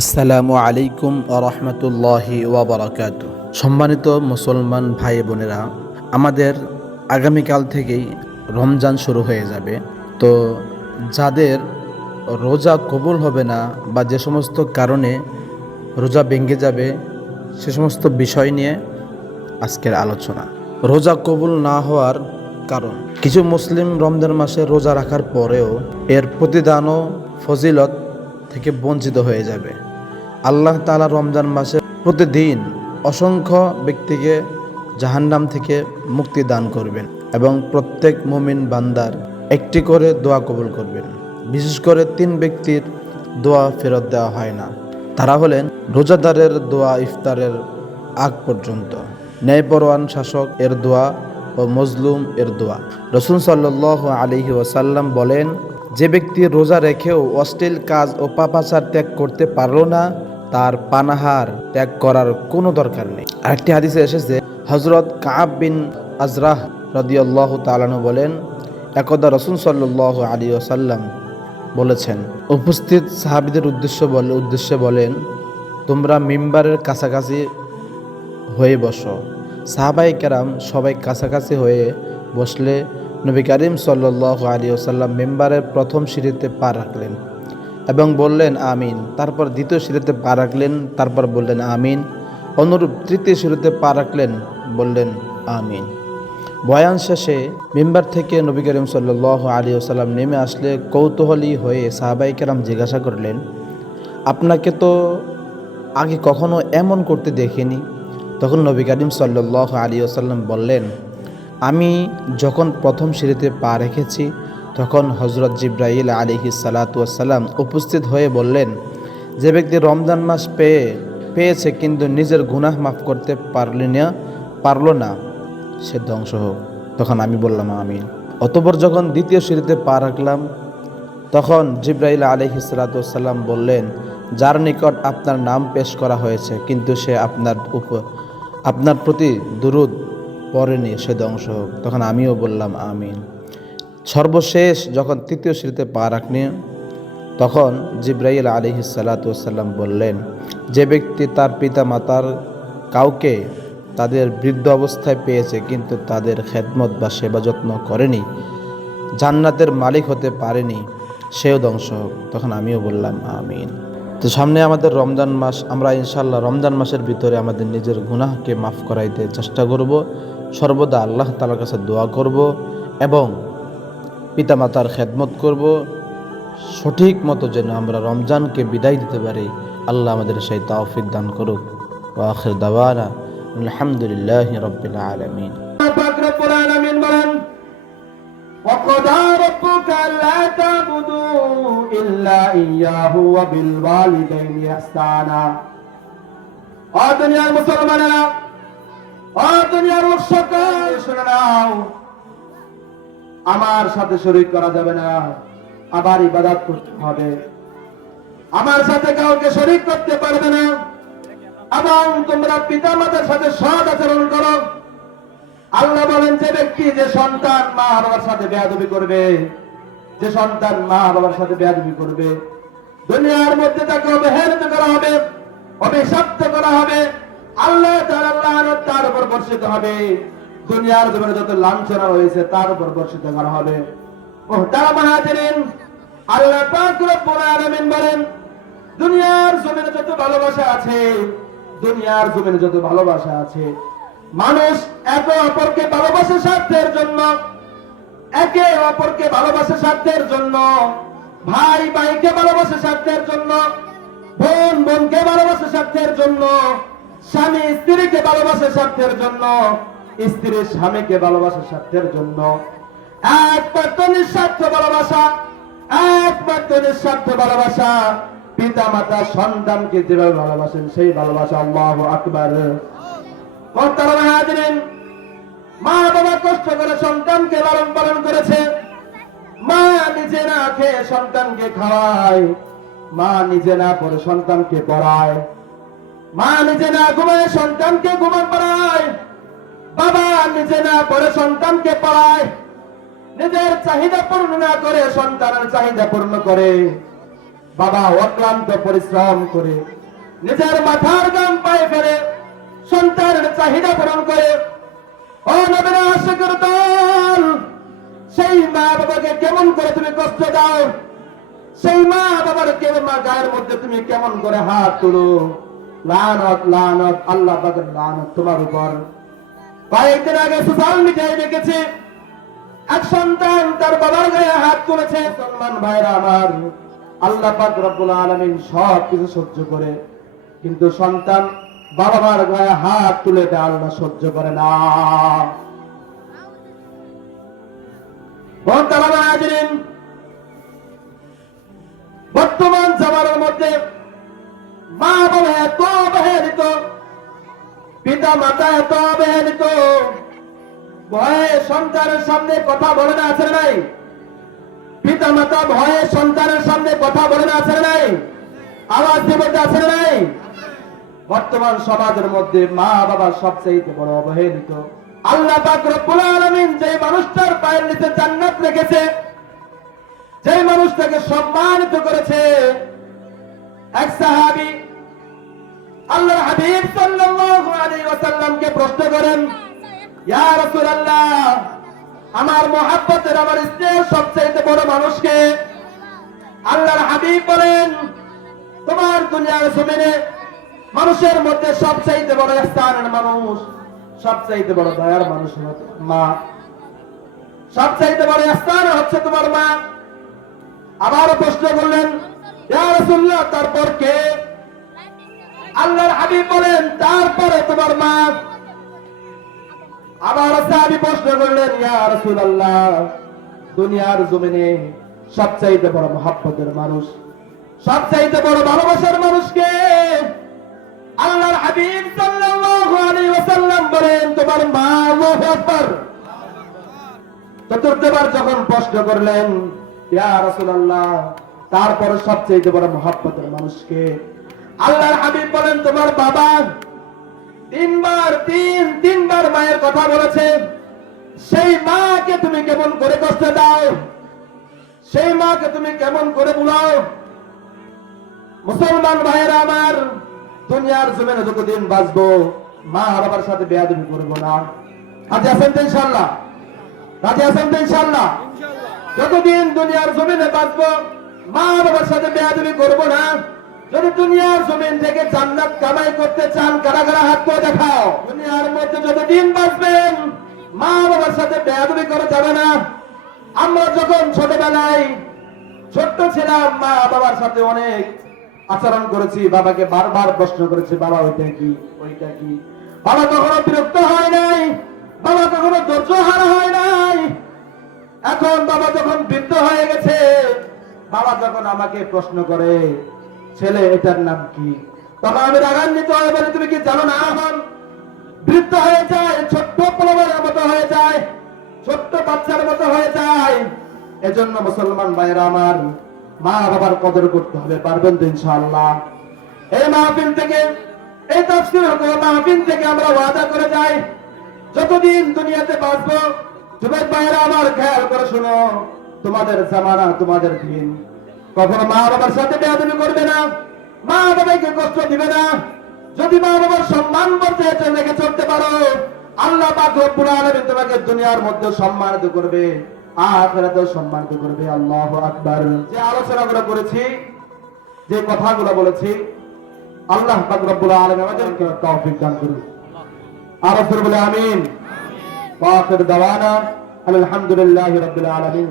আসসালামু আলাইকুম রহমতুল্লাহি ওয়াবারাকাতু। সম্মানিত মুসলমান ভাই বোনেরা, আমাদের আগামীকাল থেকেই রমজান শুরু হয়ে যাবে। তো যাদের রোজা কবুল হবে না বা যে সমস্ত কারণে রোজা ভেঙে যাবে, সে সমস্ত বিষয় নিয়ে আজকের আলোচনা। রোজা কবুল না হওয়ার কারণ। কিছু মুসলিম রমজান মাসে রোজা রাখার পরেও এর প্রতিদান ও ফজিলত থেকে বঞ্চিত হয়ে যাবে। আল্লাহ তাআলা রমজান মাসে প্রতিদিন অসংখ্য ব্যক্তিকে জাহান্নাম থেকে মুক্তি দান করবেন এবং প্রত্যেক মুমিন বান্দার একটি করে দোয়া কবুল করবেন। বিশেষ করে 3 ব্যক্তির দোয়া ফেরত দেওয়া হয় না। তারা হলেন রোজাদারের দোয়া ইফতারের আগ পর্যন্ত, ন্যায়পরওয়ান শাসক এর দোয়া ও মজলুম এর দোয়া। রাসূল সাল্লাল্লাহু আলাইহি ওয়াসাল্লাম বলেন, যে ব্যক্তি রোজা রেখেও অশ্লীল কাজ ও পাপাচার ত্যাগ করতে পারল না, তার পানাহার ত্যাগ করার কোনো দরকার নেই। আরেকটি হাদিসে এসেছে, হযরত কাব বিন আজরাহ রাদিয়াল্লাহু তাআলা আনহু বলেন, একদা রাসূল সাল্লাল্লাহু আলাইহি ওয়াসাল্লাম বলেছেন, উপস্থিত সাহাবীদের উদ্দেশ্যে বলেন, তোমরা মিম্বারের কাছাকাছি হয়ে বসো। সাহাবায়ে কেরাম সবাই কাছাকাছি হয়ে বসলে নবী করিম সাল্লাল্লাহু আলাইহি ওয়াসাল্লাম মিম্বারের প্রথম সিঁড়িতে পা রাখলেন এবং বললেন আমিন। তারপর দ্বিতীয় সিঁড়িতে পা রাখলেন, তারপর বললেন আমিন। অনুরূপ তৃতীয় সিঁড়িতে পা রাখলেন, বললেন আমিন। বয়ান শেষে মিম্বার থেকে নবী করিম সাল্লাল্লাহু আলাইহি ওয়াসাল্লাম নেমে আসলে কৌতূহলী হয়ে সাহাবায়ে কেরাম জিজ্ঞাসা করলেন, আপনাকে তো আগে কখনো এমন করতে দেখিনি। তখন নবী করিম সাল্লাল্লাহু আলাইহি ওয়াসাল্লাম বললেন, আমি যখন প্রথম সিঁড়িতে পা রেখেছি তখন হযরত জিবরাইল আলাইহিস সালাতু ওয়াস সালাম উপস্থিত হয়ে বললেন, যে ব্যক্তি রমজান মাস পেয়েছে কিন্তু নিজের গুনাহ মাফ করতে পারল না, সে ধ্বংস হোক। তখন আমি বললাম আমিন। অতঃপর যখন দ্বিতীয় সিঁড়িতে পা রাখলাম তখন জিবরাইল আলাইহিস সালাতু ওয়াস সালাম বললেন, যার নিকট আপনার নাম পেশ করা হয়েছে কিন্তু সে আপনার প্রতি দুরূদ পড়েনি, সে ধ্বংস হোক। তখন আমিও বললাম আমিন। সর্বশেষ যখন তৃতীয় সিঁড়িতে পা রাখনি তখন জিবরাইল আলাইহিস সালাতু ওয়াস সালাম বললেন, যে ব্যক্তি তার পিতা মাতার কাউকে তাদের বৃদ্ধ অবস্থায় পেয়েছে কিন্তু তাদের খেদমত বা সেবা যত্ন করেনি, জান্নাতের মালিক হতে পারেনি, সেও ধ্বংস হোক। তখন আমিও বললাম আমিন। তো সামনে আমাদের রমজান মাস, আমরা ইনশাআল্লাহ রমজান মাসের ভিতরে আমাদের নিজের গুনাহকে মাফ করাইতে চেষ্টা করব, সর্বদা আল্লাহ তাআলার কাছে দোয়া করব এবং পিতামাতার খেদমত করব, সঠিক মতো যেন আমরা রমজানকে বিদায় দিতে পারি। আল্লাহ আমাদের সেই তৌফিক দান করুক। ওয়া আখির দাওয়ানা আলহামদুলিল্লাহি রাব্বিল আলামিন। পাক রব্বুল আলামিন বলেন, ওয়া ক্বাদা রাব্বুকা আল্লা তা'বুদু ইল্লা ইয়্যাহু ওয়া বিল ওয়ালিদাইনি ইহসানা। ও দুনিয়ার মুসলমানেরা, ও দুনিয়ার সকল শুনে নাও, আমার সাথে শরীক করা যাবে না, আবার ইবাদত করতে হবে। আমার সাথে কাউকে শরীক করতে পারবে না এবং তোমরা পিতা মাতার সাথে সৎ আচরণ করো। আল্লাহ বলেন, যে ব্যক্তি, যে সন্তান মা বাবার সাথে বেয়াদবি করবে, যে সন্তান মা বাবার সাথে বেয়াদবি করবে, দুনিয়ার মধ্যে তাকে অবহেলিত করা হবে, অভিশপ্ত করা হবে, আল্লাহ তাআলার লানত তার উপর বর্ষিত হবে, দুনিয়ার জীবনে যত লাঞ্ছনা রয়েছে তার উপর বর্ষিত করা হবে। মুহতারাম হাজিরিন, আল্লাহ পাক রব্বুল আলামিন বলেন, দুনিয়ার জমিনে যত ভালোবাসা আছে, দুনিয়ার জমিনে যত ভালোবাসা আছে, মানুষ একে অপরকে ভালোবাসে স্বার্থের জন্য, একে অপরকে ভালোবাসে স্বার্থের জন্য, ভাই ভাইকে ভালোবাসে স্বার্থের জন্য, বোন বোনকে ভালোবাসে স্বার্থের জন্য, স্বামী স্ত্রীকে ভালোবাসে স্বার্থের জন্য, স্ত্রী স্বামীকে ভালোবাসে স্বার্থের জন্য। একমাত্র নিঃস্বার্থ ভালোবাসা, একমাত্র নিঃস্বার্থ ভালোবাসা পিতা মাতা সন্তানকে যেভাবে ভালোবাসেন সেই ভালোবাসা। আল্লাহু আকবার। মুহতারাম হাজিরিন, মা বাবা কষ্ট করে সন্তানকে লালন পালন করেছে, মা নিজে না খেয়ে সন্তানকে খাওয়ায়, মা নিজে না পড়ে সন্তানকে পড়ায়, মা নিজে না ঘুমায় সন্তানকে ঘুমান পড়ায়, বাবা নিজে না পড়ে সন্তানকে পড়ায়, নিজের চাহিদা পূর্ণ না করে সন্তানের চাহিদা পূর্ণ করে। বাবা অক্লান্ত পরিশ্রম করে নিজের মাথার গাম পায়ে ফেলে সন্তানের চাহিদা পূরণ করে, ও নবীর আশিকের দল, সেই মা বাবাকে কেমন করে তুমি কষ্ট দাও, সেই মা বাবার মা গায়ের মধ্যে তুমি কেমন করে হাত তুলো। লানত লানত, আল্লাহ পাকের লানত তোমার উপর। কয়েকদিন আগে সোশ্যাল মিডিয়ায় দেখেছি এক সন্তান তার বাবার গায়ে হাত তুলেছে। মুসলমান ভাইরা আমার, আল্লাহ পাক রব্বুল আলামিন সব কিছু সহ্য করে, কিন্তু সন্তান বাবা মার গায়ে হাত তুলে দেয় আল্লাহ সহ্য করে না। বর্তমান জামানার মধ্যে মা বাবা এত অবহেলিত, পিতা মাতা এত অবহেলিত, ভয়ে সন্তানের সামনে কথা বলে না, আছে নাই? পিতা মাতা ভয়ে সন্তানের সামনে কথা বলে না, আছে নাই? আওয়াজ দিয়ে বলতে, আছে নাই? বর্তমান সমাজের মধ্যে মা বাবা সবচেয়ে বড় অবহেলিত। আল্লাহ পাক রব্বুল আলামিন যে মানুষটার পায়ের নিচে জান্নাত রেখেছে, যে মানুষটাকে সম্মানিত করেছে, এক সাহাবী আল্লাহর হাবিব সাল্লাল্লাহু আলাইহি ওয়াসাল্লামকে প্রশ্ন করেন, ইয়া রাসূলুল্লাহ, আমার মহব্বতের, আমার স্নেহের সবচেয়ে বড় মানুষকে? আল্লাহর হাবিব বলেন, তোমার দুনিয়ার জমিনে মানুষের মধ্যে সবচেয়ে বড় স্থানের মানুষ, সবচেয়ে বড় দয়ার মানুষ মা, সবচেয়ে বড় স্থান হচ্ছে তোমার মা। আবার প্রশ্ন করলেন, ইয়া রাসূলুল্লাহ, তারপর কে? আল্লাহর হাবিব বলেন, তারপরে তোমার মা। আবার সাহাবী প্রশ্ন করলেন, ইয়া রাসূলুল্লাহ, দুনিয়ার জমিনে সবচেয়ে বড় মহব্বতের মানুষ, সবচেয়ে বড় ভালোবাসার মানুষকে? আল্লাহর হাবিব সাল্লাল্লাহু আলাইহি ওয়াসাল্লাম বলেন, তোমার মা। আল্লাহু আকবার। চতুর্থবার যখন প্রশ্ন করলেন, ইয়া রাসূলুল্লাহ, তারপরে সবচেয়ে বড় মহব্বতের মানুষকে? আল্লাহর হাবিব বলেন, তোমার বাবা। তিনবার মায়ের কথা বলেছে। সেই মাকে তুমি কেমন করে কষ্ট দাও, সেই মাকে তুমি কেমন করে বুলাও? মুসলমান ভাইয়েরা আমার, দুনিয়ার জমিনে যতদিন বাঁচবো মা বাবার সাথে বেয়াদবি করবো না। রাজি আছেন তো ইনশাআল্লাহ? রাজি আছেন তো ইনশাআল্লাহ? যতদিন দুনিয়ার জমিনে বাঁচবো মা বাবার সাথে বেয়াদবি করবো না। যদি দুনিয়ার জমিন থেকে জান্নাত কামাই করতে চান, কারা কারা হাত করে দেখাও। দুনিয়ার মধ্যে যতদিন বাঁচবেন মা বাবার সাথে বেয়াদবি করা যাবে না। আমরা যখন ছোটবেলায় ছোট্ট ছিলাম, মা বাবার সাথে অনেক আচরণ করেছি, বাবাকে বারবার প্রশ্ন করেছি, বাবা ওইটা কি, ওইটা কি। বাবা কখনো বিরক্ত হয় নাই, বাবা কখনো ধৈর্য হারা হয় নাই। এখন বাবা যখন বৃদ্ধ হয়ে গেছে, বাবা যখন আমাকে প্রশ্ন করে, ছেলে এটার নাম কি, তখন আমি রাগান্বিত হয়ে বলি, তুমি কি জানো না? এখন বৃদ্ধ হয়ে যায়, ছোট্ট পোলাপানের মতো হয়ে যায়, ছোট্ট বাচ্চার মতো হয়ে যায়। এজন্য মুসলমান ভাইয়েরা আমার, মা বাবার কদর করতে হবে। পারবেন তো ইনশাআল্লাহ? এই মাহফিল থেকে, এই তাফসীর মাহফিল থেকে আমরা ওয়াদা করে যাই, যতদিন দুনিয়াতে বাঁচবো, যুবক ভাইয়েরা আমার খেয়াল করে শোনো, তোমাদের জামানা, তোমাদের দিন, কখনো মা বাবার সাথে বেয়াদবি করবে না, মা বাবাকে কষ্ট দিবে না। যদি মা বাবার সম্মান করতে রেখে চলতে পারো, আল্লাহ পাক রব্বুল আলামিন তোমাকে দুনিয়ার মধ্যে সম্মানিত করবে, আখিরাতেও সম্মানিত করবে। আল্লাহু আকবার। যে আলোচনাগুলো করেছি, যে কথাগুলো বলেছি, আল্লাহ পাক রব্বুল আলামিন আমাদেরকে তৌফিক দান করুন। আর বলে আমিন। ওয়া আখির দাওয়ানা আলহামদুলিল্লাহি রাব্বিল আলামিন।